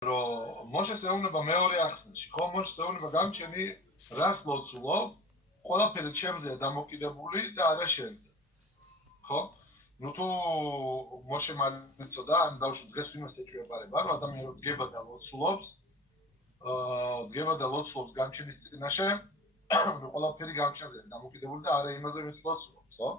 რომ მოშეს ეუბნება მეორე ახსნაში, ხო, მოშეს ეუბნება გამჩენი რას ლოცულობ, ყველაფერი ჩემზეა დამოკიდებული და არა შენზე. ხო? ნუ თუ მოშე მალიცოდა, ან დავშ დღეს ვინმეს ეჭვებარება, რომ ადამიანი დგება და ლოცულობს, დგება და ლოცულობს გამჩენის წინაშე, ყველაფერი გამჩენზეა დამოკიდებული და არა იმაზე, ვინც ლოცულობს, ხო?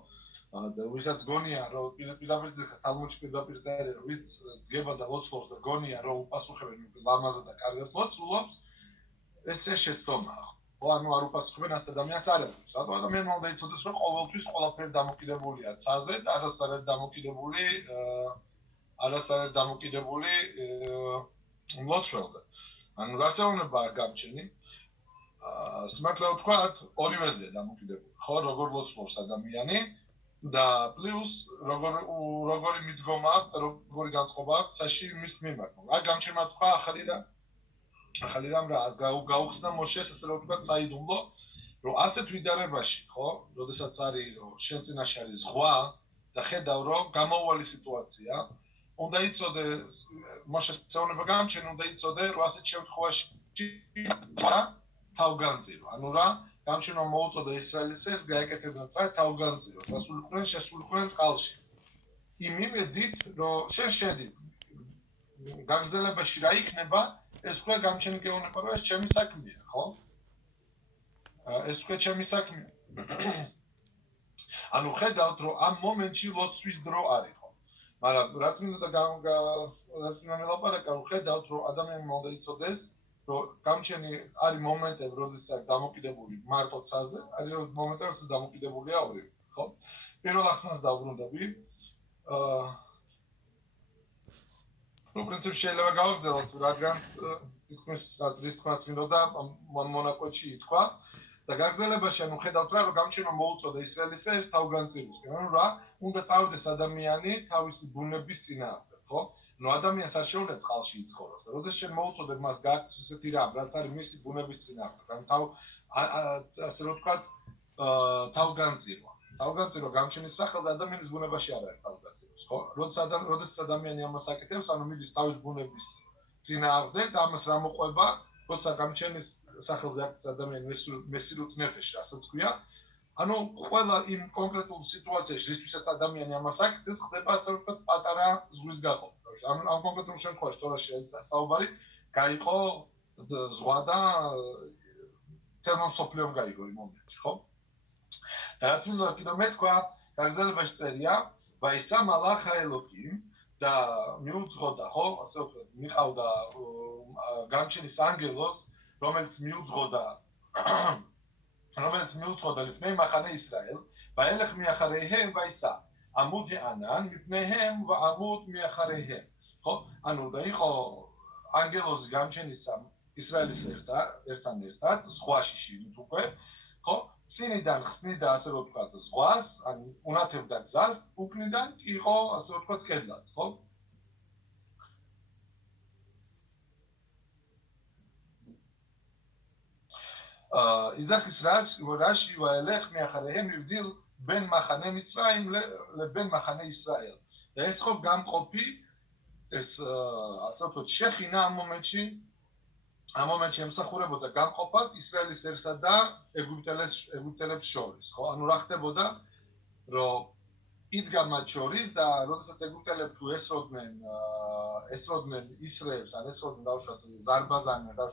და ვისაც გონია, რომ პირდაპირ წერს თალმუდში პირდაპირ წერია, რომ ვინც დგება და ლოცულობს და გონია, რომ უპასუხებენ ლამაზად და კარგად ლოცულობს, ესე შეცდომაა. ხო, ანუ არ უპასუხებენ ასეთ ადამიანს არ არის. რატო ადამიანმა უნდა იცოდეს, რომ ყოველთვის ყველაფერი დამოკიდებულია ცაზე და არასდროს დამოკიდებული ლოცველზე. ანუ რასეუნება გამჩენი? სიმართლე ვთქვათ, ორივეზეა დამოკიდებული. ხო, როგორ ლოცულობს ადამიანი და პლუს როგორი მიდგომა აქვს და როგორი განწყობა აქვს საში მის მიმართ. აი გამჩენმა თქვა ახალი რამ რა გაუხსნა მოშეს, ასე რომ ვთქვათ, საიდუმლო, რომ ასეთ ვიდარებაში, ხო, როდესაც არის რომ შენ წინაშე არის ზღვა და ხედავ რომ გამოუვალი სიტუაცია, უნდა იცოდე მოშეს ეუბნება გამჩენ, უნდა იცოდე რომ ასეთ შემთხვევაში თავგანწირო. ანუ რა გამჩენმა მოუწოდა ისრაელის ეს გაეკეთებინათ რა თავგანწირო, შესულიყვნენ წყალში. იმ იმედით, რომ შენ შედი გაგრძელებაში რა იქნება, ეს თქვა გამჩენი გეუბნება, რომ ეს ჩემი საქმეა, ხო? ეს თქვა ჩემი საქმეა. ანუ ხედავთ, რომ ამ მომენტში ლოცვის დრო არის, ხო? მაგრამ რაც მინდა მელაპარაკა, რომ ხედავთ, რომ ადამიანმა უნდა იცოდეს, რომ გამჩენი არის მომენტები, როდესაც დამოკიდებული მარტო ცაზე, არის მომენტები, როდესაც დამოკიდებულია ორივე, ხო? პირველ ახსნას დავბრუნდები. ну, в принципе, შეიძლება გავაგრძელოთ, რადგან თითქმის აზრის თქმაც მინდოდა მონაკვეთში ითქვა და გაგრძელებაში, ანუ ხედავთ რა, რომ გამჩენმა მოუწოდა ისრაელის ეს თავგანწირვისკენ, ანუ რა, უნდა წავიდეს ადამიანი თავისი ბუნების წინააღმდეგ, ხო? ну, ადამიანს არ შეუძლია წყალში იცხოვროს. როდესაც შენ მოუწოდებ მას გააკეთოს ესეთი რამ, რაც არის მისი ბუნების წინააღმდეგ, ანუ ასე რომ ვთქვათ, თავგანწირვა. თავგანწირვა გამჩენის სახელზე ადამიანის ბუნებაში არ არის თავგანწირვის, ხო? როდესაც ადამიანი ამას აკეთებს, ანუ მიდის თავის ბუნების წინააღმდეგ და ამას რა მოყვება, როცა გამჩენის სახელზე აკეთებს ადამიანი მესირუთ ნეფეშ, რასაც ქვია, ანუ ყველა იმ კონკრეტულ სიტუაციაში, რისთვისაც ადამიანი ამას აკეთებს, ხდება ასე ვთქვათ პატარა ზღვის გაყოფა. ამ კონკრეტულ შემთხვევაში თორეში ეს საუბარი გაიყო ზღვა და თემო სოფლიომ გაიგო იმ მომენტში, ხო? და რაც მინდა კიდევ მეთქვა, გაგრძელებაში წერია, ვაისა მალახა ელოკიმ და მიუძღოდა, ხო, ასე ვთქვათ, მიყავდა გამჩენის ანგელოს, რომელიც მიუძღოდა ლიფნეი მახანე ისრაელ, ვაელეხ მიახარეიჰემ ვაისა ამუდი ანან მიფნეიჰემ ვამუდ მიახარეიჰემ. ხო? ანუ და იყო ანგელოზი გამჩენისა ისრაელის ერთთან ერთად, ზღვაში შიგნით უკვე, ხო? წინიდან ხსნიდა, ასე რომ ვთქვათ, ზღვას, ანუ უნათებდა გზას, უკნიდან იყო, ასე რომ ვთქვათ, კედლად, ხო? იძახის რაში ვაელეხ მიახარეიჰემ ივდილ ბენ მახანე მიცრაიმ ლებენ მახანე ისრაელ. და ეს ხო გამყოფი ეს ასე ვთქვათ, შეხინა ამ მომენტში ემსახურებოდა გამყოფად ისრაელისერსა და ეგვიპტელებს შორის, ხო? ანუ რა ხდებოდა, რომ იდგა მათ შორის და როდესაც ეგვიპტელები თუ ესროდნენ ისრაელს, ან ესროდნენ დავუშვათ ზარბაზანი და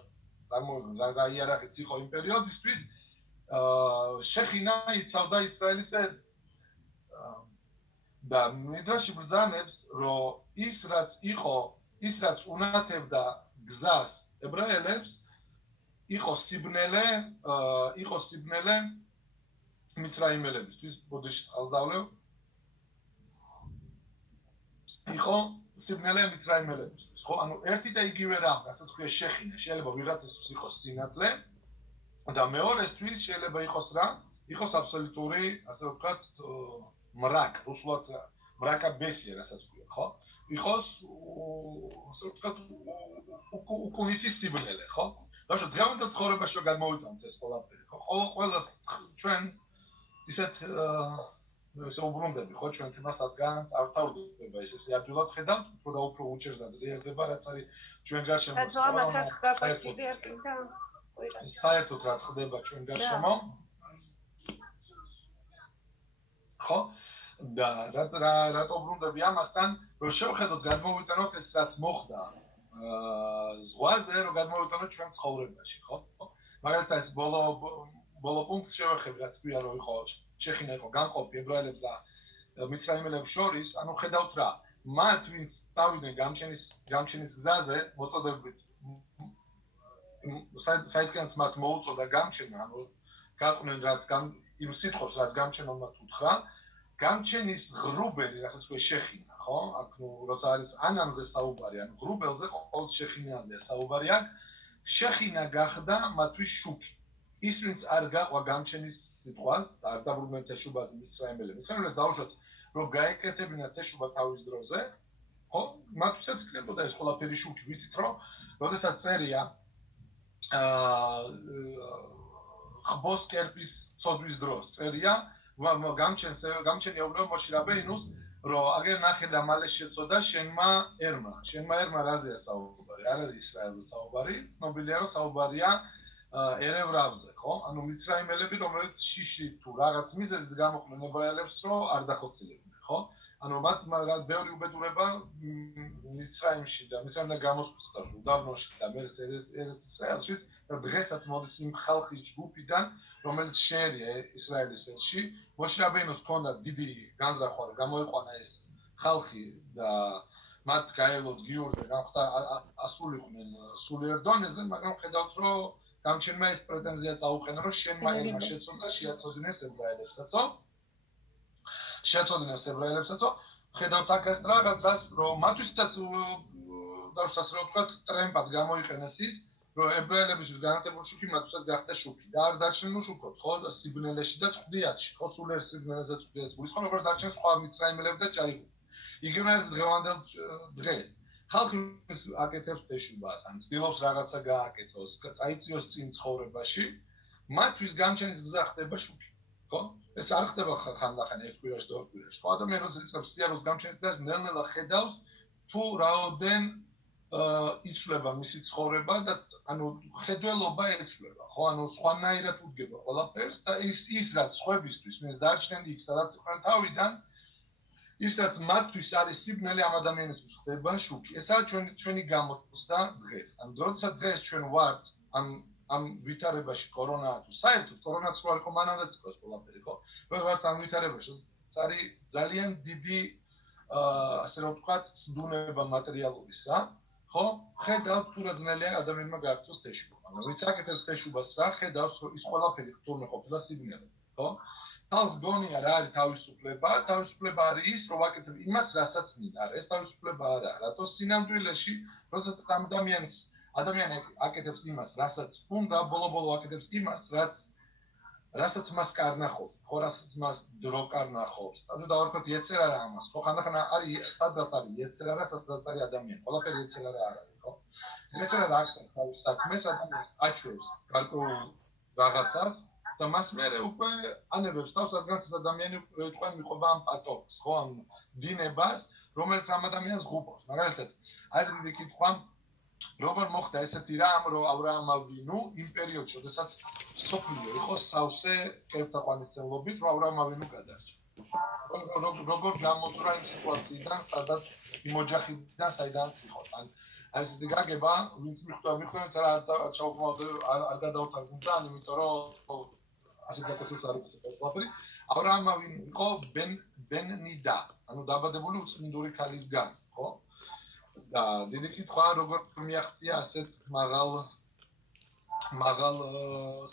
წარმოვიდგინე იარაღიც იყო იმ პერიოდისთვის, შეხინა იცავდა ისრაელის ერს. და მიდრაში ბრძანებს, რომ ის რაც უნათებდა გზას ებრაელებს, იყო სიბნელე მიცრაიმელებისთვის, ბოდიში წყალს დავლევ. იყო სიბნელე მიცრაიმელებისთვის, ხო? ანუ ერთი და იგივე რამ, რასაც ქვია შეხინა, შეიძლება ვიღაცისთვის იყოს სინათლე და მეორესთვის შეიძლება იყოს რა? იყოს აბსოლუტური, ასე ვთქვათ, მრაკ, რუსულად მრაკა ბესია, რასაც ქვია, ხო? იყოს, ასე ვთქვათ, უკუნითი სიბნელე, ხო? ბაშო, დღევანდელ ცხოვრებაში რომ გადმოვიტანოთ ეს ყველაფერი, ხო? ყველას ჩვენ ისეთ ესე უბრუნდები ხო ჩვენ თემას ადგანს არ თავდება ესე ადვილად ხედავთ უფრო და უფრო უჩერს და ძლიერდება რაც არის ჩვენ გარშემო რაც ამას აქ გაფაქტია კიდე საერთოდ რაც ხდება ჩვენ გარშემო ხო და რატო უბრუნდები ამასთან რომ შევხედოთ გადმოვიტანოთ ეს რაც მოხდა ზღვაზე რომ გადმოვიტანოთ ჩვენ ცხოვრებაში ხო მაგალითად ეს ბოლო პუნქტი შევხედე რაც ქვია რომ იყო ჩეხინა იყო განყოფი ებრაელებს და მისრაიმელებს შორის ანუ ხედავთ რა მათ ვინც წავიდნენ გამჩენის გზაზე მოწოდებით საითქიანს მათ მოუწოდა გამჩენა ანუ გაყვნენ რაც იმ სიტყვებს რაც გამჩენელმა უთხრა გამჩენის ღრუბელი რასაც ქვია შეხინა ხო აქ ნუ როცა არის ანანზე საუბარი ანუ ღრუბელზე ყოველ შეხინაზეა საუბარი აქ შეხინა გახდა მათთვის შუქი ის ვინც არ გაყვა გამჩენის სიტყვას და არ დაბრუნდნენ თეშუბაზე მისრაიმელებს დაუშვათ რომ გაეკეთებინათ თეშუბა თავის დროზე ხო მათთვისაც იქნებოდა ეს ყველაფერი შუქი ვიცით რომ როდესაც წერია ხბოს კერპის ცოდვის დროს წერია გამჩენი ეუბნება მოშე რაბეინუს რომ აგერ ნახე და მალე შეწოდა შენმა ერმა რაზეა საუბარი არ არის ისრაელზე საუბარი ცნობილია რომ საუბარია ერევრავზე ხო ანუ მიცრაიმელები რომელიც შიში თუ რაღაც მიზეზით გამოყვნენ ებრაელებს რომ არ დახოცილებდნენ ხო ანუ მათ ბევრი უბედურება მიცრაიმში და მისამდე გამოსვლას უდაბნოში და მერც ერეთ ისრაელში და დღესაც მოდის იმ ხალხის ჯგუფიდან რომელიც შეერია ისრაელის ელში მოშე რაბეინუს ჰქონდა დიდი განზრახვა რომ გამოიყვანა ეს ხალხი და მათ გაელოდ გიურ და განხდა ასულიყვნენ სულიერ დონეზე მაგრამ ხედავთ რომ გამჩენმა ეს პრეტენზია წაუყენა რომ შენმა ერმა შეწოდა შეაწოდინეს ებრაელებსაცო ხედავთ აქ ეს რაღაცას რომ მათთვისაც დავშტას რომ თქვა ტრემპად გამოიყენეს ის რომ ებრაელებისთვის განათებულ შუქი მათთვისაც გახდა შუქი და არ დარჩნენ უშუქოთ ხო სიბნელეში და წვდიათში ხო სულიერ სიბნელეზე წვდიათ გულისხმობ როგორც დარჩნენ სხვა მისრაიმელები და ჭაიკო იგივე დღევანდელ დღეს ხალხი აკეთებს თეშუბას ან ცდილობს რაღაცა გააკეთოს წაიწიოს წინ ცხოვრებაში მათთვის გამჩენის გზა ხდება შუქი ხო ეს არ ხდება ხანდახან ერთ კვირაში და ორ კვირაში ხო ადამიანს იწყებს სიარულს გამჩენის გზას ნელ-ნელა ხედავს თუ რაოდენ იცვლება მისი ცხოვრება და ანუ ხედველობა ეცვლება ხო ანუ სხვანაირად უდგება ყველაფერს და ის რაც ხვებისთვის ვინც დარჩნენ იქ სადაც იყვნენ თავიდან ის რაც მათთვის არის სიბნელე ამ ადამიანისთვის ხდება შუქი ესაა ჩვენი გამოცდა დღეს ანუ როდესაც დღეს ჩვენ ვართ ამ ვითარებაში კორონა თუ საერთოდ კორონაც რო არ იყო მანამდეც იყოს ყველაფერი ხო ვართ ამ ვითარებაში არის ძალიან დიდი ასე რომ ვთქვათ ცდუნება მატერიალურისა ხო ხედავთ თუ რა ძნელია ადამიანმა გააკეთოს თეშუბა მაგრამ ვინც აკეთებს თეშუბას რა ხედავს რომ ის ყველაფერი თურმე ყოფილა სიბნელე ხო თავს გონია რა არის თავისუფლება არის ის რომ ვაკეთებ იმას რასაც მინდა ეს თავისუფლება არა რატო სინამდვილეში როდესაც ადამიანი აკეთებს იმას რასაც უნდა ბოლო აკეთებს იმას რასაც მას კარნახობს ხო რასაც მას დრო კარნახობს და დავარქოთ იეცერარა ამას ხო ხანდახან არის სადღაც არის იეცერარა სადღაც არის ადამიანი ყველაფერი იეცერარა არ არის ხო იეცერარა აკეთებს თავის საქმეს ადამიანს აჩვევს გარკვეულ რაღაცას და მას მერე უკვე ანებებს თავს რადგან ეს ადამიანი თქვენ მიყვება ამ პატოკს ხო ამ დინებას რომელიც ამ ადამიანს ღუბავს მაგალითად არის დიდი კითხვა როგორ მოხდა ესეთი რამ რომ აბრაამ ავინუ იმ პერიოდში როდესაც სოფლიო იყო სავსე კერპთაყვანისმცემლობით რომ აბრაამ ავინუ გადარჩა როგორ გამოწვრა იმ სიტუაციიდან სადაც იმ ოჯახიდან საიდანაც იყო ან არის ეს გაგება ვინც მიხვდებით არ გადაუთარგმნა იმიტომ რომ ასე დაკეთოს არ უხდება ყველაფერი აბრაამ ავინუ იყო ბენ-ნიდა ანუ დაბადებული უწმინდური ქალისგან ხო და დიდი კითხვა როგორ მიაღწია ასეთ მაღალ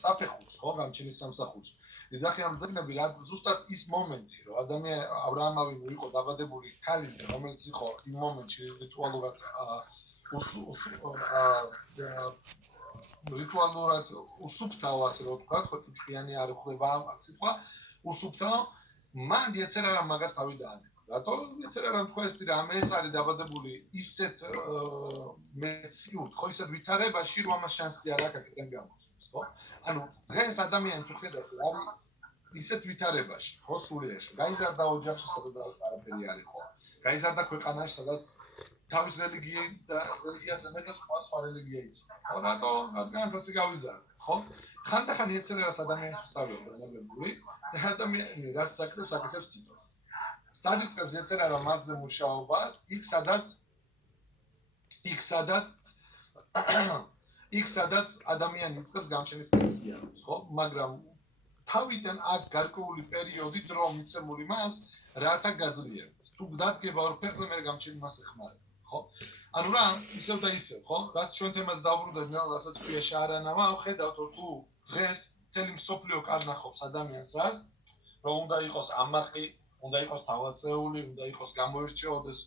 საფეხურს ხო გამჩენის სამსახურს ეძახიან ძეგნები რა ზუსტად ის მომენტი რომ ადამიანი აბრაამ ავინუ იყო დაბადებული ქალისგან რომელიც იყო იმ მომენტში რიტუალურად უსუფთავ ასე რომ ვთქვა ხო ჭუჭყიანი არ ხვდება ამ სიტყვა უსუფთავ მან იეცერარა მაგას თავი დაანება რატო იეცერარა თქვა ეს რამ ეს არის დაბადებული ისეთ მეციურ ხო ისეთ ვითარებაში რომ ამას შანსი არ აქვს აკეთებენ გამოსვლის ხო ანუ დღეს ადამიანი თუ ხედავთ არის ისეთ ვითარებაში, ხო, სულიერში. გაიზარდა ოჯახში, სადაც არაფერი არ იყო. გაიზარდა ქვეყანაში, სადაც თავის რელიგიაზე მეტად სხვა რელიგია იცოდა. ხო, რადგანაც ასე გავიზარდა, ხო? ხანდახან ეცერას ადამიანს ვსწავლობ, რამებული, და ადამიანი რას საკეთებს თვითონ. სტადიწყებს ეცერა მასზე მუშაობას, იქ სადაც ადამიანი იწყებს გამჩენის მისიაროს, ხო? მაგრამ თავიდან აქ გარკვეული პერიოდი დრო მიცემული მას რათა გაძლიერდეს. თუ დადგება ორ ფეხზე მე გამჩენი მას ეხმარება, ხო? ანუ რა, ისევ და ისევ, ხო? რაც ჩვენ თემას დავბრუნდეთ, რასაც ქვია შაარანამა, ხედავთ თუ დღეს მთელი მსოფლიო კარნახობს ადამიანს რას, რომ უნდა იყოს ამაყი, უნდა იყოს თავაწეული, უნდა იყოს გამოირჩეოდეს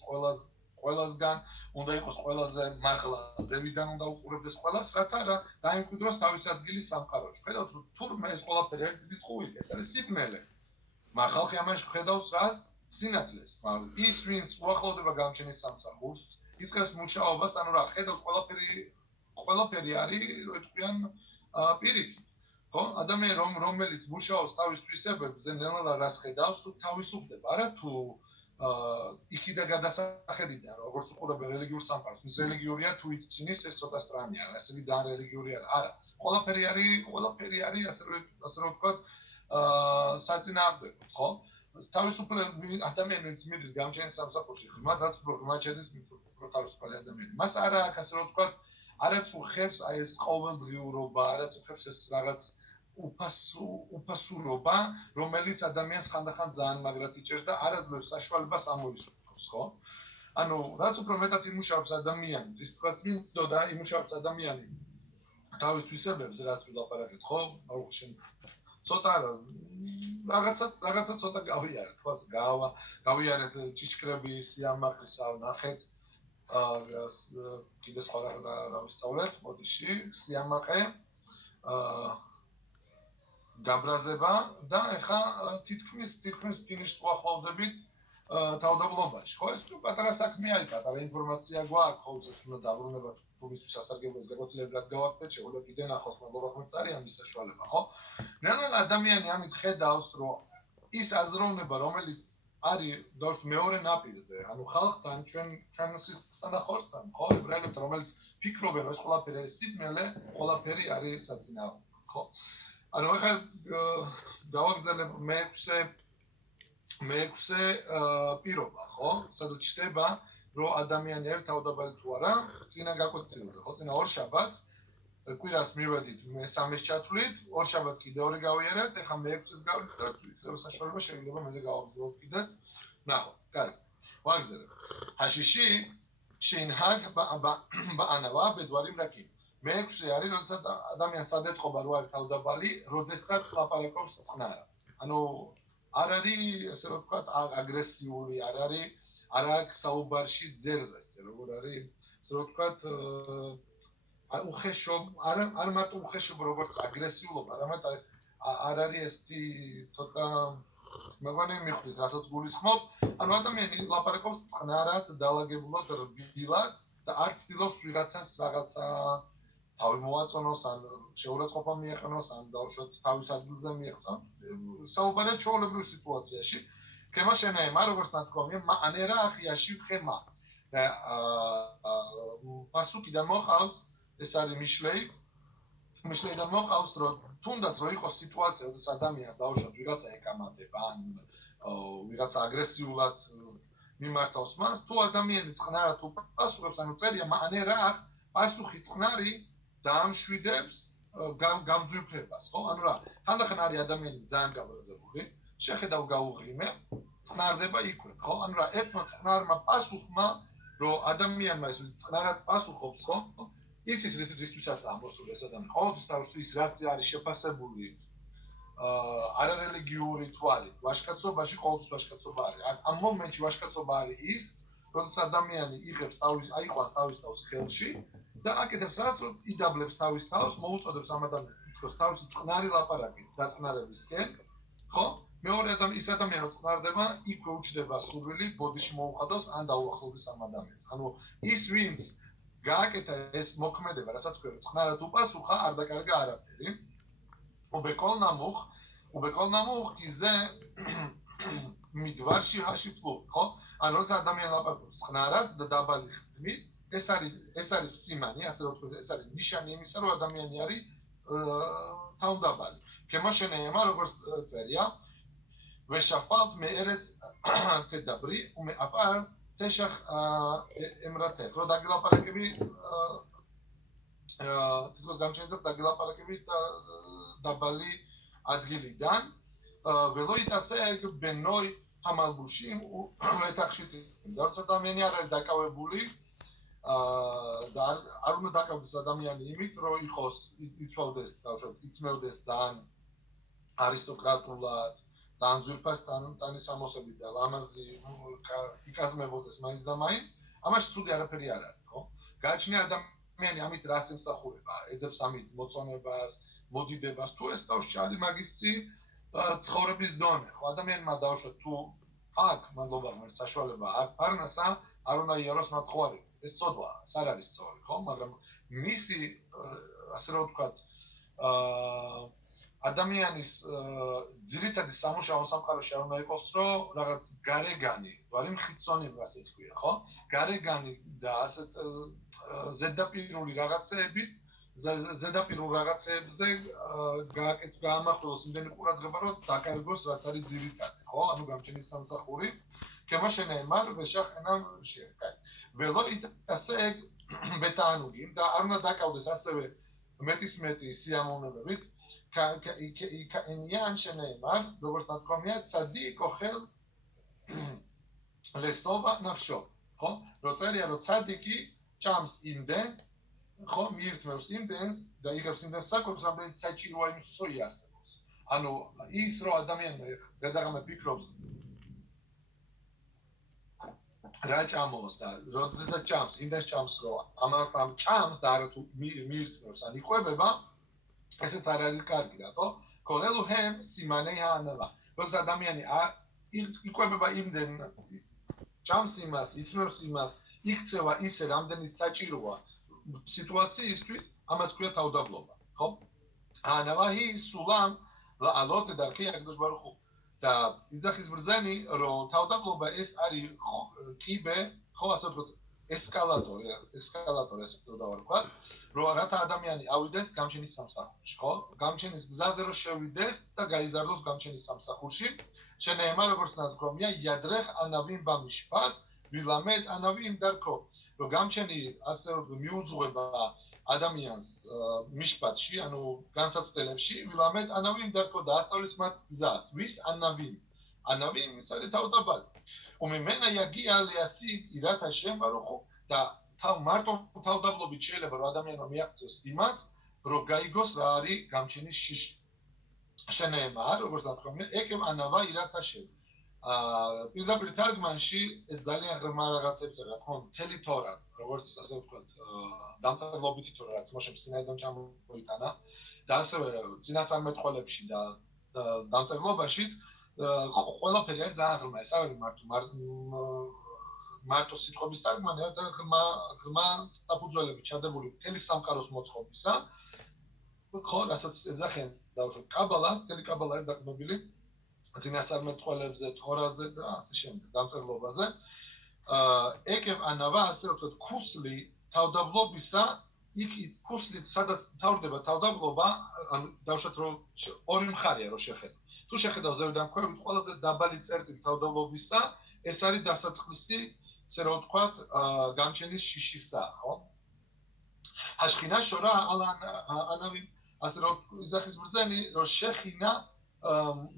ყველასგან, უნდა იყოს ყველაზე მაღლა ზევიდან უნდა უყურებდეს ყველას, რათა რა დაიმკვიდროს თავის ადგილი სამყაროში. ხედავთ რომ თურმე ეს ყველაფერი ერთ დიდ ხუით, ეს არის სიბნელე. მაგრამ ხალხი ამაში ხედავს რას? სინათლეს. მაგრამ ის ვინც უახლოვდება გამჩენის სამსახურს, იწყებს მუშაობას, ანუ რა, ხედავს ყველაფერი არის, რო იტყვიან პირიქით. ხო? ადამიანი რომელიც მუშაობს თავის თვისებებზე, ნელა რას ხედავს, რომ თავისუფლდება, არა თუ იქიდან გადასახედიდან, როგორც უყურებენ რელიგიურ სამყაროს, ის რელიგიურია თუ იცის ეს ცოტა სტრანია, ასე ძალიან რელიგიური არა. ყველაფერი არის ასე რომ ვთქვათ, საწინააღმდეგო, ხო? თავისუფლებული ადამიანი ვინც მიდის გამჩენის სამსახურში, ღრმად რაც ღრმად შედის თავისუფალი ადამიანი. მას არა აქვს ასე რომ ვთქვათ, არაც უხებს აი ეს ყოველდღიურობა, არაც უხებს ეს რაღაც უფასურობა, რომელიც ადამიანს ხანდახან ძალიან მაგრად იჭერს და არაძლევს საშუალებას ამოისურვოს, ხო? ანუ რაც უფრო მეტად იმუშავებს ადამიანი, ის თქვაც მინდოდა იმუშავებს ადამიანი თავის თვისებებზე, რაც ვილაპარაკეთ, ხო? აუხშენ ცოტა რაღაცა ცოტა გავიარეთ, ხო? გავიარეთ ჭიშკრები, სიამაყისა, ნახეთ კიდე სხვა რა ვისწავლეთ, მოდიში, სიამაყე, გაბრაზება და ეხა თითქმის ფინიშს უახლოვდებით თავდაბლობაში. ხო, ეს პატარა საქმე არის, პატარა ინფორმაცია გვაქვს, ხო, უცებ უნდა დაბრუნება თუმისთვის სასარგებლო ზეგოთლები რაც გავაკეთეთ, შეგვიძლია კიდე ნახოს, მოგობა ხმაც არის ამის საშუალება, ხო? ნელ-ნელა ადამიანი ამით ხედავს, რომ ის აზროვნება, რომელიც არის დავთ მეორე ნაპირზე, ანუ ხალხთან ჩვენთან და ხორცთან, ხო, ებრაელებთან, რომელიც ფიქრობენ, რომ ეს ყველაფერი არის სიბნელე, ყველაფერი არის საწინააღმდეგო, ხო? ანუ ახლა გავაგზავნებ მეექვსე პირობა, ხო? სადაც ჩდება, რომ ადამიანი არის თავდაბალი თუ არა, წინა გაკვეთილზე, ხო? წინა ორშაბათს კვირას მივედით მესამეს ჩათვლით, ორშაბათს კიდე ორი გავიარეთ, ეხლა მეექვსეს გავიარეთ, და საშუალება შეიძლება მე გავაგზავნოთ კიდეც. ნახო, კარგი. ვაგზავნებ. ჰაშიში შინჰაგ ბაანავა ბედვარი მრაკი. მეექვსე არის, როდესაც ადამიანს ადეთყობა რო არის თავდაბალი, როდესაც ლაპარაკობს წყნარად. ანუ არ არის, ასე რომ ვთქვათ, აგრესიული, არ აქვს საუბარში ძერზას, როგორ არის, ასე რომ ვთქვათ, უხეშო, არ მარტო უხეშობა, როგორც აგრესიულობა, არამედ არ არის ესეთი ცოტა მაგარი მიხვდით, რასაც გულისხმობ. ანუ ადამიანი ლაპარაკობს წყნარად, დაალაგებულად, რბილად და არ ცდილობს ვიღაცას რაღაცა თავი მოაწონოს, ან შეურაცხყოფა მიეყენოს, ან დაუშვათ თავის ადგილზე მიეყოს. საუბარია ჩვეულებრივ სიტუაციაში. ქემა შენაემა, როგორც ნათქვამია, ანერა ახიაში ხემა. და პასუქიდან მოყავს ეს არის მიშლეიდან მოყავს, რომ თუნდაც რო იყოს სიტუაცია, როდესაც ადამიანს დაუშვათ ვიღაცა ეკამათება, ან ვიღაცა აგრესიულად მიმართავს მას, თუ ადამიანი წყნარად უპასუხებს, ანუ წერია ანერა პასუხი წყნარი დაამშვიდებს გამძვირფებას, ხო? ანუ რა, თანდახან არის ადამიანი ძალიან გაბრაზებული, შეხედავ გაუღიმე, წყნარდება იქვე, ხო? ანუ რა, ერთმა წყნარმა პასუხმა, რომ ადამიანმა ეს წყნარად პასუხობს, ხო? იცის რისთვისაც ამოსული ეს ადამიანი, ყოველთვის თავისთვის რაც არის შეფასებული არარელიგიური თვალით, ვაჟკაცობაში ყოველთვის ვაჟკაცობა არის. ამ მომენტში ვაჟკაცობა არის ის, როდესაც ადამიანი იღებს აიყვანს თავის თავს ხელში და აკეთებს რას, რომ იდაბლებს თავის თავს, მოუწოდებს ამ ადამიანს თითქოს თავისი წყნარი ლაპარაკი დაწყნარებისკენ, ხო? მეორე ის ადამიანი რომ წყნარდება, იქვე უჩნდება სურვილი, ბოდიში მოუხადოს ან დაუახლოვდეს ამ ადამიანს. ანუ ის ვინც გააკეთა ეს მოქმედება, რასაც ქვია, წყნარად უპასუხა, არ დაკარგა არაფერი. უბეკოლ ნამუხ ובכל כי זה מדבר השפלות, רצה אדם ללפרקוס, חנרת דדבה לכתמית, אסרי סימני, אסרי נישני מסרו אדם ירי, טאון דבל. כמו שנאמר בצריה, ושפלת מארץ תדברי, ומעפר תשך אמרתך. לא דגלה פרקבי, תתלוס גם שנזר, דגלה פרקבי דבלי עד גילידן, ולא יתעסק בנוי המלבושים ולתכשיטים. דארץ אדם יניאר דקה ובולי, ארנו דקה בסדם ינימית, רואי חוס, יצמאודס זן, არისტოკრატულად ძალიან ძვირფასთან ტანის ამოსებით და ლამაზი იკაზმებოდეს მაინც და მაინც ამაში ცუდი არაფერი არ არის ხო გააჩნია ადამიანი ამით რას ემსახურება ეძებს ამით მოწონებას მოდიდებას თუ ეს თავშალი მაგისი ცხოვრების დონე ხო ადამიანმა დაუშვა თუ აქ მადლობა ღმერთს საშუალება აქ პარნასა არ უნდა იაროს მათხვარი ეს ცოდვა ეს არ არის სწორი ხო მაგრამ მისი ასე რომ ვთქვათ ადამიანის ძირითადი სამუშაო სამყაროში არ უნდა იყოს რომ რაღაც გარეგანი, ვარი მხიცონი ასე თქვია, ხო? გარეგანი და ასეთ ზედაპირული რაღაცეებით, ზედაპირულ რაღაცეებზე გაამახვილოს იმდენი ყურადღება, რომ დაკარგოს რაც არის ძირითადი, ხო? ანუ გამჩენის სამსახური. כמו שנאמר, ושכנם שכאן. ולא יתעסק בתענוגים, და არ უნდა დაკავდეს ასევე მეტი სიამოვნებებით. כעניין שנאמר, როგორც נתקומיה, צדיק אוכל לשובע נפשו. רוצה להיות צדיקי, צ'אמס אימדנס, მიირთმევს იმდენს და იღებს იმდენს საკუთრს, რამდენიც საჭიროა იმისთვის, რომ იარსებოს. ანუ ის რომ ადამიანმა ზედაღამე ფიქრობს რა ჭამოს და როდესაც ჭამს, იმდენს ჭამს, რომ ამასთან ჭამს და არა თუ მიირთმევს ან იყვებება, ესეც არ არის კარგი, რატო? კოლელუ ჰემ სიმანეი ჰანელა. როცა ადამიანი იყვებება იმდენ ჭამს იმას, იცმევს იმას, იქცევა ისე, რამდენიც საჭიროა სიტუაციისთვის, ამას ქვია თავდაბლობა, ხო? ჰანევაჰი სულამ ლაალოთ დარქი აკდოშ ბარუხუ. და იძახის ბრძენი, რომ თავდაბლობა ეს არის კიბე, ხო, ასე ვთქვათ, ესკალატორი ესე დავარქვათ, რომ რათა ადამიანი ავიდეს გამჩენის სამსახურში, ხო? გამჩენის გზაზე რომ შევიდეს და გაიზარდოს გამჩენის სამსახურში, შენეემარ როგორც ნათქვამია, იადრეხ ანავიმ ბამიშფატ, ვილამედ ანავიმ დარქო. რომ გამჩენი ასე რომ მიუძღვება ადამიანს მიშპატში, ანუ განსაცდელებში, ვილამედ ანავიმ დარქო და ასწავლის მათ გზას. ვის ანავიმ? ანავიმ იცოდი თავდაბალი. უმემენა იაგია ლიასი ირათა შენ ბარუხუ და მარტო თავდაბლობით შეიძლება რომ ადამიანმა მიაღწიოს იმას, რომ გაიგოს რა არის გამჩენის შიში. შენეემარ, როგორც ნათქვამია, ეკემ ანავა ირათა შენ. პირდაპირ თარგმანში ეს ძალიან ღრმა რაღაცებია, რა თქმა უნდა, მთელი თორა, როგორც ასე ვთქვათ, დამწერლობითი თორა, რაც მოშებს სინაიდან ჩამოიტანა და ასევე წინასწარმეტყველებში და დამწერლობაშიც ყველაფერი არის ძალიან ღრმა, ეს არის მარტო სიტყვების თარგმანი, და ღრმა საფუძველები ჩადებული მთელი სამყაროს მოწყობისა. ხო, რასაც ეძახიან დავუშვათ კაბალას, მთელი კაბალა არის დაყრდნობილი წინასწარმეტყველებზე, თორაზე და ასე შემდეგ, დამწერლობაზე. ეკევ ანავა, ასე ვთქვათ, ქუსლი თავდაბლობისა, იქ ქუსლით სადაც თავდება თავდაბლობა, ანუ დავუშვათ რომ ორი მხარეა რომ შეხედო. თუ შეხედავ ზევიდან ქვევით, ყველაზე დაბალი წერტილი თავდაბლობისა, ეს არის დასაწყისი, ესე რომ ვთქვათ, გამჩენის შიშისა, ხო? ჰაშხინა შორა ანავი, ასე რომ იძახის ბრძენი, რომ შეხინა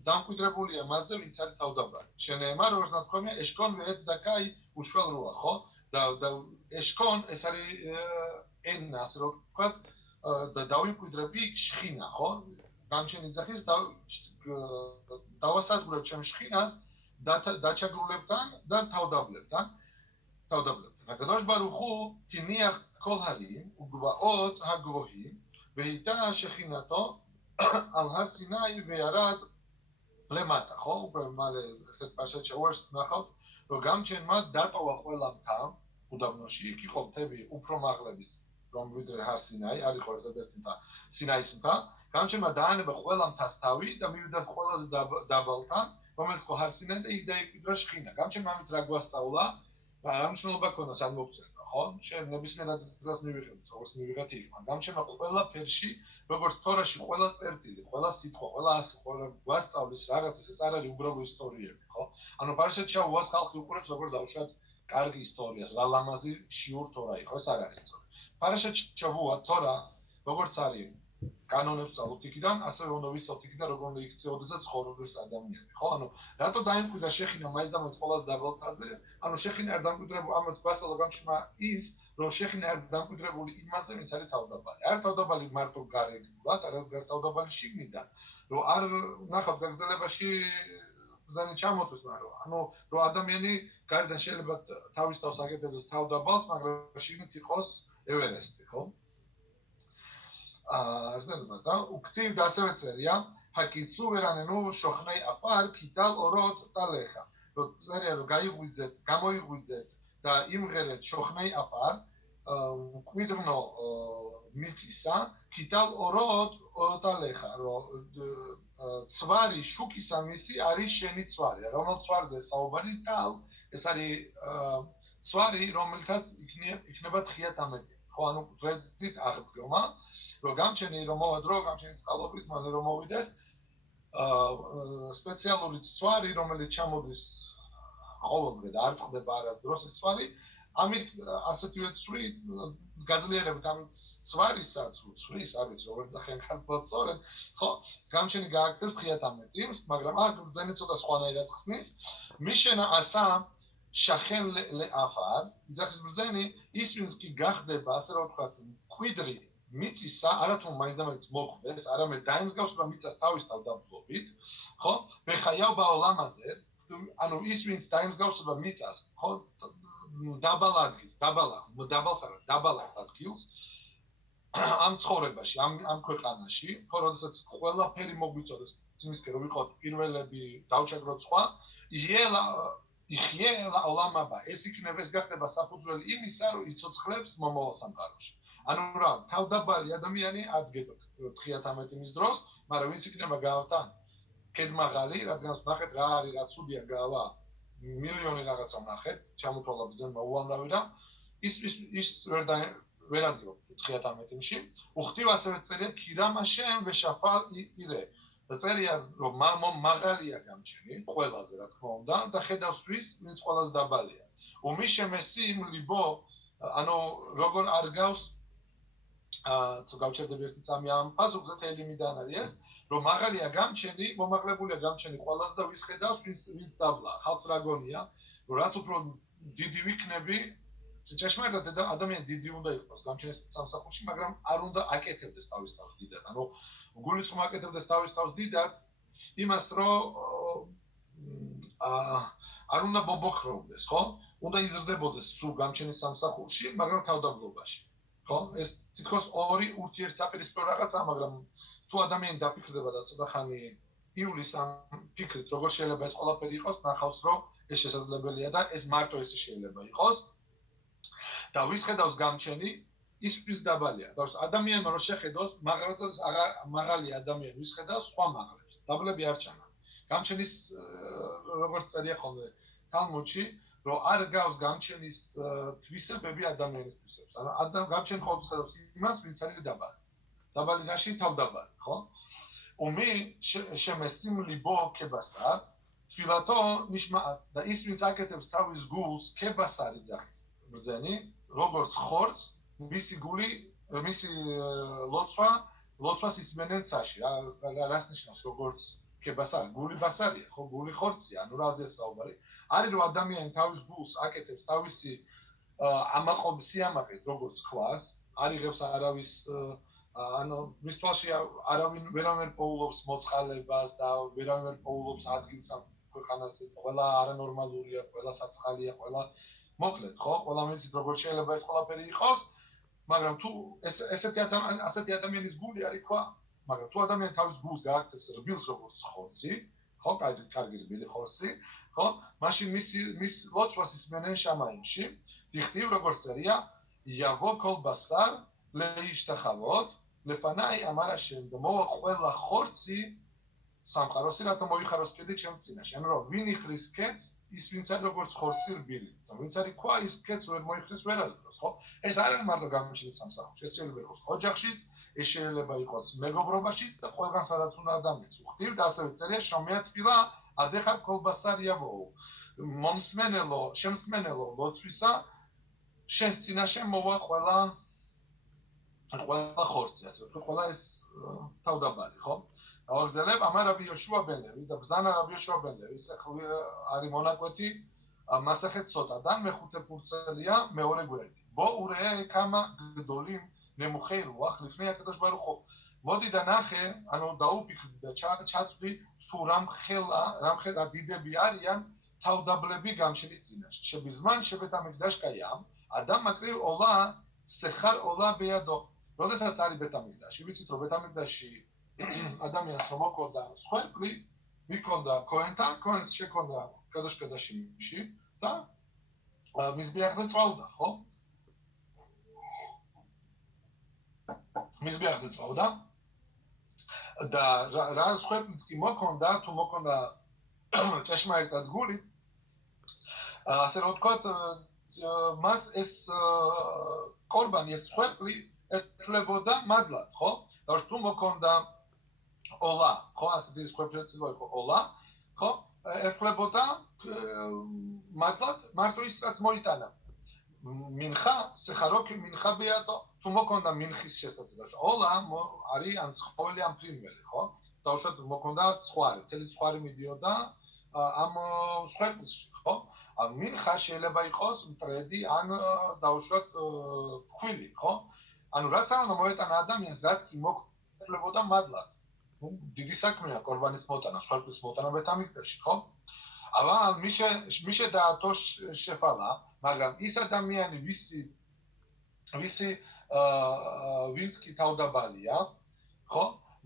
დამკვიდრებულია მასზე, ვინც არის თავდაბალი. შენეემარ, როგორც ნათქვამია, ეშკონ ვეეთ დაკაი უშვალ როა, ხო? და ეშკონ ეს არის ენა, ასე რომ ვთქვათ, და დავიმკვიდრები შხინა, ხო? გამჩენი იძახის დავასადგურებ ჩემ შხინას დაჩაგრულებთან და თავდაბლებთან. הקדוש ברוך הוא הניח כל הרים וגבעות הגבוהים והייתה שכינתו על הר סיני וירד למטה, ხო? უკვე მალე ერთ პარშად შევარს ნახავთ, რომ გამჩენმა დატოვა ყველა მთა უდაბნოში, იქ იყო მთები უფრო მაღლების რომ ვიდრე ჰარსინაი არ იყო ერთადერთი მთა სინაის მთა გამჩენმა დაანება ყველა მთას თავი და მივიდა ყველაზე დაბალთან რომელიც ხო ჰარსინაი და იქ დაიკვირა შხინა გამჩენმა ამით რა გვასწავლა რა მნიშვნელობა ქონდა სად მოგწევდა ხო შენ ნებისმიერ ადგილას მივიღებთ როგორც მივიღეთ იქ მაგრამ გამჩენმა ყველა ფერში როგორც თორაში ყველა წერტილი ყველა სიტყვა ყველა ასი ყველა გვასწავლის რაღაც ეს არ არის უბრალო ისტორიები ხო ანუ პარაშატ შაუას ხალხი უყურებს როგორც დავუშვათ კარგი ისტორიას რა ლამაზი შიურ თორა იყო ეს არ არის სწორი პარაშატ შაუა თორა როგორც არის კანონებს წავთ იქიდან ასევე უნდა ვისწავლოთ იქიდან როგორ უნდა იქცეოდეს და ცხოვრობდეს ადამიანები ხო ანუ რატო დაიმკვიდრა შეხინა მაინც და მაინც ყველაზე დაბალთაზე ანუ შეხინა არ დამკვიდრებული ამათ გვასწავლა გამჩნდა ის რომ შეხინა არ დამკვიდრებული იმაზე ვინც არის თავდაბალი არ თავდაბალი მარტო გარეგნულად არ თავდაბალი შიგნიდან რომ არ ნახავთ გაგრძელებაში ბრძანის ჩამოთვლის მაგრამ ანუ რომ ადამიანი გარედან შეიძლება თავის თავს აკეთებს თავდაბალს მაგრამ შიგნით იყოს ევერესტი ხო და უქთივ და ასევე წერია ჰაკიცუ ვერანენუ შოხნაი აფარ ქიტალ ოროთ ტალეხა რომ წერია რომ გაიღვიძეთ გამოიღვიძეთ და იმღერეთ შოხნაი აფარ კვიდრნო მიწისა ქიტალ ოროთ ტალეხა რომ ცვარი შუქისა მისი არის შენი ცვარი რომელ ცვარზე საუბარი ტალ ეს არის ცვარი რომელთაც იქნება თხია დამეტი ხო ანუ დრედით აღდგომა რომ გამჩენი რომ მოვადრო გამჩენი წყალობით მალე რომ მოვიდეს სპეციალური ცვარი რომელიც ჩამოდის ყოველდღე და არ წყდება არასდროს ეს ცვარი ამით ასეთივე ცვრი გაძლიერებით ამ ცვარისაც ცვრის არის როგორც ახენ ქართულად სწორედ ხო გამჩენი გააკეთებს თხიათამეტი მაგრამ აქ ბრძენი ცოტა სხვანაირად ხსნის მიშენა ასა შახენ ლეაფარ იძახის ბრძენი ის ვინც კი გახდება ასე რომ ვთქვათ კვიდრი მიწისა არათუ მაინც და მაინც მოხვდეს არამედ დაიმსგავსება მიწას თავის თავდაბლობით ხო ბეხაიაო ბაოლამაზე ანუ ის ვინც დაიმსგავსება მიწას ხო დაბალ ადგილს ამ ცხოვრებაში ამ ქვეყანაში ხო როდესაც ყველაფერი მოგვიწოდეს იმისკენ რომ ვიყოთ პირველები დავჩაგროთ სხვა იხიელა ოლამაბა ეს იქნება ეს გახდება საფუძველი იმისა რომ იცოცხლებს მომავალ სამყაროში ანუ რა თავდაბალი ადამიანი ადგება 9-13 მის დროს მაგრამ ვინც იქნება გავთან კედმაღალი რადგან ნახეთ რა არის რა ცუდია გავა მილიონი რაღაცა ნახეთ ჩამოთვალა ბრძენა უამრავი და ის ვერ ადგება 9-13-ში უხტივ ასევე წერია ქირამაშენ ვეშაფალ ირე და წერია რომ მაღალია გამჩენი ყველაზე რა თქმა უნდა და ხედავს ვინც ყველაზე დაბალია უმიშემესი იმ ლიბო ანუ როგორ არ გავს გავჩერდები ერთი წამი ამ ფაზუგზე თელიმიდან არის ეს რომ მაღალია გამჩენი მომაღლებულია გამჩენი ყველაზე და ვის ხედავს ვინც დაბლა ხალხს რა გონია რომ რაც უფრო დიდი ვიქნები ჭეშმარიტად ადამიანი დიდი უნდა იყოს გამჩენის სამსახურში მაგრამ არ უნდა აკეთებდეს თავის თავს დიდად ანუ გულისხმობა აკეთებდეს თავის თავს დიდად იმას რომ არ უნდა ბობოქროვდეს ხო უნდა იზრდებოდეს სულ გამჩენის სამსახურში მაგრამ თავდაბლობაში ხო ეს თითქოს ორი ურთიერთსაპირისპირო რაღაცა მაგრამ თუ ადამიანი დაფიქრდება და ცოტა ხანი იulis ამ ფიქრით როგორ შეიძლება ეს ყველაფერი იყოს ნახავს რომ ეს შესაძლებელია და ეს მარტო ესე შეიძლება იყოს და ვის ხედავს გამჩენი ის ვის დაბალია და ადამიანმა რომ შეხედოს მაღალი ადამიანი ვის ხედავს სხვა მაღლებს დაბლები არ ჩანა გამჩენის როგორც წერია ხოლმე თალმუდში რომ არ გავს გამჩენის თვისებები ადამიანის თვისებს ანუ გამჩენ ხოლმე ხედავს იმას ვინც არის დაბალი დაბალი რაში თავდაბალი ხო ომი შემესიმ ლიბო კებასარ თვილათო ნიშმა და ის ვინც აკეთებს თავის გულს კებასარი ძახის ბრძენი როგორც ხორცს მისი გული მისი ლოცვას ისმენენ ცაში რას ნიშნავს როგორც კებასარი გული ბასარია ხო გული ხორცია ანუ რაზე საუბარი არის რომ ადამიანი თავის გულს აკეთებს თავისი ამაყობის სიამაყით როგორც ქვას არ იღებს არავის ანუ მის თვალში არავინ ვერავინ პოულობს მოწყალებას და ვერავინ პოულობს ადგილს ამ ქვეყანაზე ყველა არანორმალურია ყველა საწყალია ყველა მოკლედ ხო ყველა მის როგორ შეიძლება ეს ყველაფერი იყოს მაგრამ თუ ასეთი ადამიანის გული არის ქვა მაგრამ თუ ადამიანი თავის გულს გააკეთებს რბილს როგორც ხორცი ხო კარგი რბილი ხორცი ხო მაშინ მის ლოცვას ისმენენ შამაიმში დიხტივ როგორც წერია იავო კოლბასარ ლეიშტახავოთ ლეფანაი ამარაშენ და მოვა ყველა ხორცი სამყაროსი რატომ მოიხაროს კიდე ჩემ წინაშე ანუ რომ ვინ იხრის კეთს ის ვინც არის როგორც ხორცი რბილი და ვინც არის ქვა ის კეთს ვერ მოიხრის ვერასდროს ხო ეს არ არის მარტო გამიჩენის სამსახურში ეს შეიძლება იყოს ოჯახშიც ეს შეიძლება იყოს მეგობრობაშიც და ყველგან სადაც უნდა ადამიანს უხდივ და ასევე წერია შომეა თბილა ადეხარ კოლბასარიავო მომსმენელო შემსმენელო ლოცვისა შენს წინაშე მოვა ყველა ხორცი ასე ვთქვი ყველა ეს თავდაბარი ხო აღგზელებ ამარ რაბი იოშუა ბენ ლევი და ბრძანა რაბი იოშუა ბენ ლევი ეს არის მონაკვეთი მასახეთ სოტადან მეხუთე ფურცელია მეორე გვერდი ბო ურე კამა გდოლიმ ნემუხეირუახ ლიფნე აკადოშ ბარუხო მოდი და ნახე ანუ დაუფიქრდი და ჩაწვდი თუ რამხელა დიდები არიან თავდაბლები გამშენის წინაშე შებიზმან შებეთამიგდაშ კაიამ ადამ მაკრივ ოლა სეხარ ოლა ბეადო როდესაც არის ბეთამიგდაში ვიცით რომ ბეთამიგდაში ადამიანს რომ მოქონდა სხვერპლი მიქონდა ქოენთან ქოენს შექონდა კადოშკადაშიში და მის ბიახზე წავდა ხო მის ბიახზე წავდა და რა სხვერპლიც კი მოქონდა თუ მოქონდა ჭეშმარიტად გულით ასე რომ ვთქვათ მას ეს კორბანი ეს სხვერპლი ეთვლებოდა მადლად ხო და თუ მოქონდა ოლა ხო ასეთი სხვერპლი იყო ოლა ხო ეთვლებოდა მადლად მარტო ის რაც მოიტანა მინხა სიხაროკი მინხა ბიატო თუ მოქონდა მინხის შესაძლებლობა ოლა არის ან ცხოველი ან ფრინველი ხო დაუშვათ მოქონდა ცხვარი თელი ცხვარი მიდიოდა ამ სხვერპლში ხო მინხა შეიძლება იყოს მტრედი ან დაუშვათ ფქვილი ხო ანუ რაც არ უნდა მოეტანა ადამიანს რაც კი მოქნებოდა მადლად დიდი საქმეა კორბანის მოტანა სხვერპლის მოტანა ბეთამიგდაში ხო აბა მიშე და თოშ შეფალა მაგრამ ის ადამიანი ვისი ვინც კი თავდაბალია ხო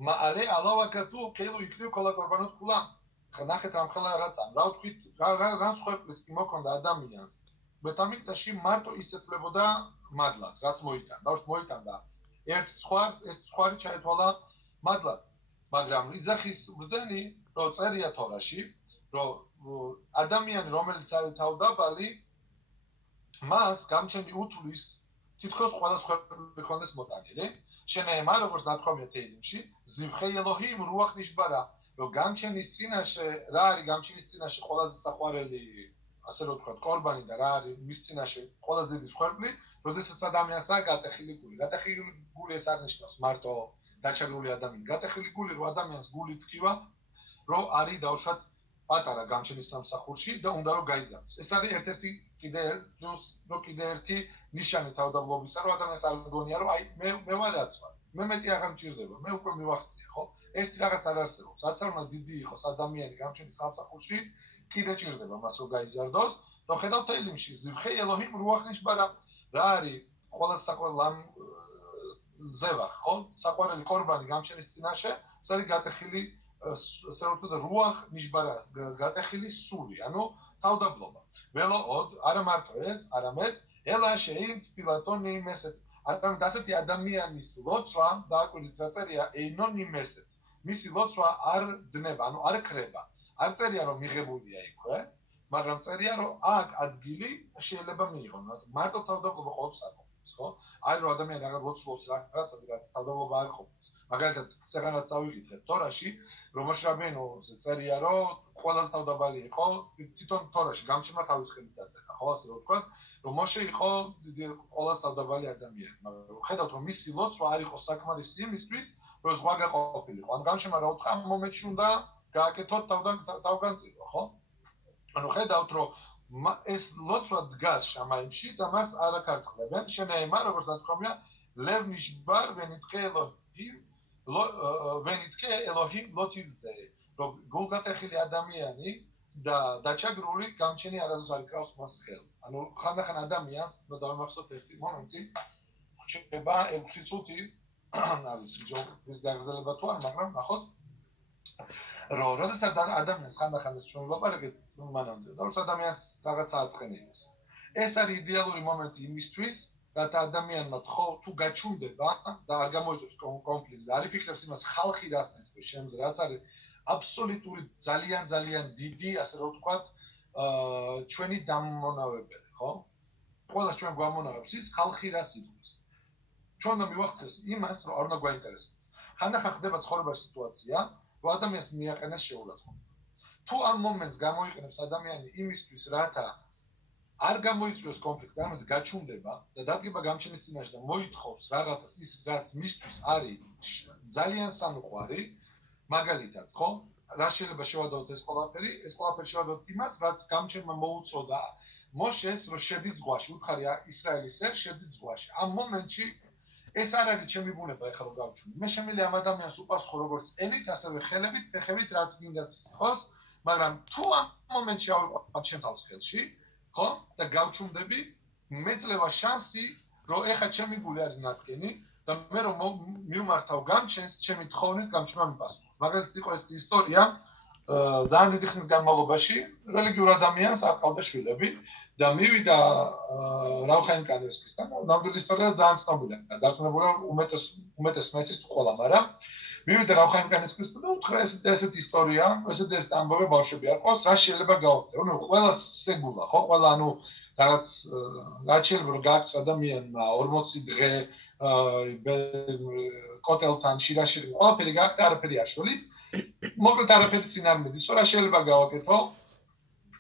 მალე ალავაკატუ კელუ იქნებ ყველა კორბანოთ კულა ნახეთ რამხელა რაც რა ვთქვით რა სხვერპლიც კი მოქონდა ადამიანს ბეთამიგდაში მარტო ის ეთვლებოდა მადლად რაც მოიტანა და მოიტანდა ერთ სხვას ეს სხვარი ჩაეთვალა მადლად მაგრამ იზახის ბრძენი რომ წერია თორაში რომ ადამიანი რომელიც არის თავდაბალი მას გამჩენი უთვლის თითქოს ყველა სხვერპლი ხონდეს მოტანილი შენეემა როგორც ნათქვამია თეილიმში ზივხე ელოჰიმ რუახ ნიშბარა რომ გამჩენის წინაშე რა არის გამჩენის წინაშე ყველაზე საყვარელი ასე რომ ვთქვათ კორბანი და რა არის მის წინაშე ყველაზე დიდი სხვერპლი როდესაც ადამიანს აქვს გატეხილი გული ეს არ ნიშნავს მარტო დაჩაგრული ადამიანი გატეხილი გული რომ ადამიანს გული თქივა რომ არის დავშვათ პატარა გამჩენის სამსახურში და უნდა რომ გაიზარდოს ეს არის ერთ-ერთი კიდე ერთი ნიშანი თავდაბლობისა რომ ადამიანს არ გონია რომ აი მე ვარაც ვარ მე მეტი აღარ მჭირდება მე უკვე მივახცია ხო ეს რაღაც არ არსებობს რაც არ უნდა დიდი იყოს ადამიანი გამჩენის სამსახურში კიდე ჭირდება მას რომ გაიზარდოს რომ ხედავთ თეილიმში ზივხე ელოჰიმ რუახ ნიშბარა რა არის ყველა საყვარელი ზევა ხო საყვარელი კორბანი გამჩენის წინაშე ეს არის გატეხილი ასე რომ ვთქვათ რუახ ნიშბარა გატეხილი სული ანუ თავდაბლობა ველო არა მარტო ეს არამედ ელა შეინ თფილატონი მესეთ არამედ ასეთი ადამიანის ლოცვა დააკვირდით რა წერია ეინონი მესეთ მისი ლოცვა არ დნება ანუ არ ქრება არ წერია რომ მიღებულია იქვე მაგრამ წერია რომ აქ ადგილი შეიძლება მიიღონ მარტო თავდაბლობა ყოფს არ ყოფს ხო აი რომ ადამიანი რაღაც ლოცვობს რაღაცაზე რაც თავდაბლობა არ ყოფს მაგალითად წეგანაც წავიკითხეთ თორაში რომ მოშრაბენოზე წერია რომ ყველაზე თავდაბალი იყო თვითონ თორაში გამჩენა თავის ხელით დაწერა ხო ასე რომ ვთქვათ რომ მოშე იყო ყველაზე თავდაბალი ადამიანი მაგრამ ხედავთ რომ მისი ლოცვა არ იყო საკმარისი იმისთვის რომ ზღვა გაყოფილიყო ან გამჩენა რა უთხრა ამ მომენტში უნდა გააკეთოთ თავგანწირვა ხო ანუ ხედავთ რომ ეს ლოცვა დგას შამაიმში და მას არ აკარწყლებენ შენეემა როგორც ნათქვამია ლევ ნიშბარ ვენიტკე ელოჰიმ ლოთივზე რომ გულგატეხილი ადამიანი და დაჩაგრული გამჩენი არასდროს არ იკრავს მას ხელს ანუ ხანდახან ადამიანს უნდა დავიმახსოვთ ერთი მომენტი რჩება 6 წუთი არ ვიცი ჯობის გაგრძელება თუ არ მაგრამ ნახოთ რომ როდესაც ადამიანს ხანდახან ეს ჩვენ ვლაპარაკებთ მანამდე და როდესაც ადამიანს რაღაცა აწყენებს ეს არის იდეალური მომენტი იმისთვის რათა ადამიანმა თუ გაჩუნდება და არ გამოიწვევს კონფლიქტს და არ იფიქრებს იმას ხალხი რას თვითონ შემზე, რაც არის აბსოლუტური ძალიან დიდი, ასე რომ ვთქვათ, ჩვენი დამმონავებელი, ხო? ყველას ჩვენ გვამონავებს ის ხალხი რას იტყვის. ჩვენ უნდა მივახცეს იმას, რომ არ უნდა გვაინტერესებს. ხანდახან ხდება ცხოვრებაში სიტუაცია, რომ ადამიანს მიაყენეს შეურაცხყოფა. თუ ამ მომენტს გამოიყენებს ადამიანი იმისთვის, რათა არ გამოიწვიოს კონფლიქტი, ამით გაჩუნდება და დადგება გამჩენის წინაშე და მოითხოვს რაღაცას ის, რაც მისთვის არის ძალიან სამყარი, მაგალითად, ხო? რა შეიძლება შევადოთ ეს ყველაფერი შევადოთ იმას, რაც გამჩენმა მოუწოდა მოშეს, რომ შედი ზღვაში, უთხარი ისრაელის ერ შედი ზღვაში. ამ მომენტში ეს არ არის ჩემი ბუნება ეხლა რომ გავჩუნო. მე შემიძლია ამ ადამიანს უპასუხო როგორც ელით, ასევე ხელებით, ფეხებით, რაც გინდათ იყოს, მაგრამ თუ ამ მომენტში ავიყვან ჩემ თავს ხელში, ხო? და გავჩუნდები, მეძლევა შანსი, რომ ეხლა ჩემი გული არის ნათქენი და მე რომ მივმართავ გამჩენს, ჩემი თხოვნით გამჩენმა მიპასუხოს. მაგალითად იყო ეს ისტორია, ძალიან დიდი ხნის განმავლობაში რელიგიურ ადამიანს არ ყავდა შვილები და მივიდა რავხაიმ კანევსკისთან. ნამდვილი ისტორია ძალიან ცნობილია. დარწმუნებულია უმეტეს მეცის ყველა, მაგრამ მივიდა რავხაიმ კანევსკისთან და უთხრა ესეთი ისტორია, ესეთი ამბავი ბავშვები არ ყავს, რა შეიძლება გავაკეთო? ნუ ყველას სეგულა, ხო? ყველა ანუ რაღაც რაც შეიძლება რომ გააკეთოს ადამიანმა 40 დღე კოტელთან შირაში ყველაფერი გააკეთა, არაფერი არ შოლის. მოკლედ არაფერი წინ არ მიდის, რა შეიძლება გავაკეთო?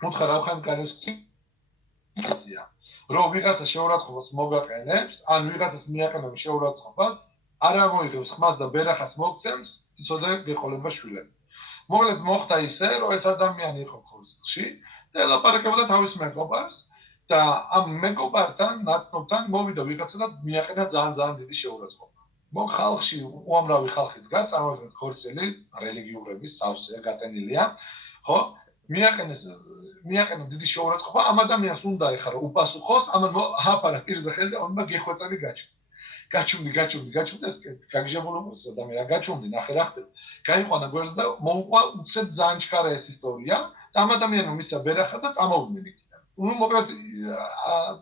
უთხრა რავხაიმ კანევსკია, რომ ვიღაცა შეურაცხყოფას მოგაყენებს, ან ვიღაცას მიაყენებს შეურაცხყოფას, არ ამოიღებს ხმას და ბერახას მოგცემს, იცოდე გეყოლება შვილები. მოკლედ მოხდა ისე, რომ ეს ადამიანი იყო ქორწილში და ელაპარაკებოდა თავის მეგობარს და ამ მეგობართან, ნაცნობთან მოვიდა ვიღაცა და მიაყენა ძალიან დიდი შეურაცხყოფა. ხალხში უამრავი ხალხი დგას, ამავდროულად ქორწილი, რელიგიურების სავსეა გატენილია, ხო? მიაყენა დიდი შეურაცხყოფა, ამ ადამიანს უნდა ეხლა რომ უპასუხოს, ამან აფარა პირზე ხელი და უნდა გეხვეწები გაჩუნდი, ეს გაგჟებულობს ადამიანი, რა გაჩუნდი, ნახე რა ხდება. გაიყვანა გვერდს და მოუყვა უცებ ძალიან ჩქარა ეს ისტორია და ამ ადამიანმა მისცა ბერახა და წამოვიდნენ იქიდან. ნუ მოკლედ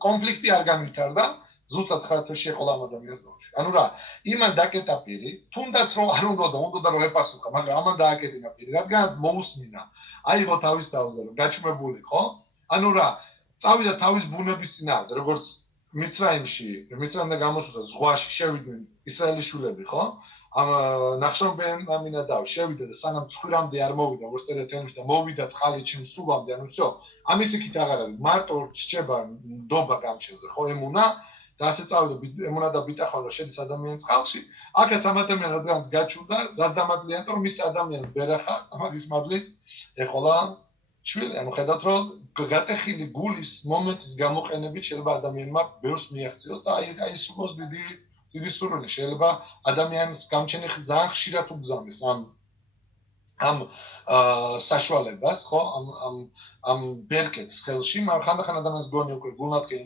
კონფლიქტი არ განვითარდა, ზუსტად 9 თვეში ეყოლა ამ ადამიანს ბავშვი. ანუ რა, იმან დაკეტა პირი, თუნდაც რომ არ უნდა რომ ეპასუხა, მაგრამ ამან დააკეტინა პირი, რადგანაც მოусმინა. აიღო თავის თავზე რომ გაჩუმებული, ხო? ანუ რა, წავიდა თავის ბუნების წინააღმდეგ, როგორც მიცრაიმიდან გამოსულდა ზღვაში შევიდნენ ისრაელის შვილები, ხო? ამ ნახშონ ბენამინადავ შევიდა და სანამ ცხვირამდე არ მოვიდა ვორსტერეთ ელში და მოვიდა წყალი ჩემ სულამდე, ანუ всё, ამის იქით აღარ არის, მარტო რჩება ნდობა გამჩენზე, ხო, ემუნა და ასე წავიდა ემუნა და ბიტახვალა შედის ადამიანის წყალში, აქაც ამ ადამიანს რადგანაც გაჩუნდა, რას დამადლიანდა, რომ მის ადამიანს ბერახა, მაგის მადლით ეყოლა შვილი, ანუ ხედავთ რომ გატეხილი გულის მომენტის გამოყენებით შეიძლება ადამიანმა ბევრს მიაღწიოს და აი ის უყოს დიდი სურვილი შეიძლება ადამიანის გამჩენი ძალიან ხშირად უგზავნის ამ საშუალებას, ხო? ამ ბერკეტს ხელში, მაგრამ ხანდახან ადამიანს გონი უკვე გულნათქენი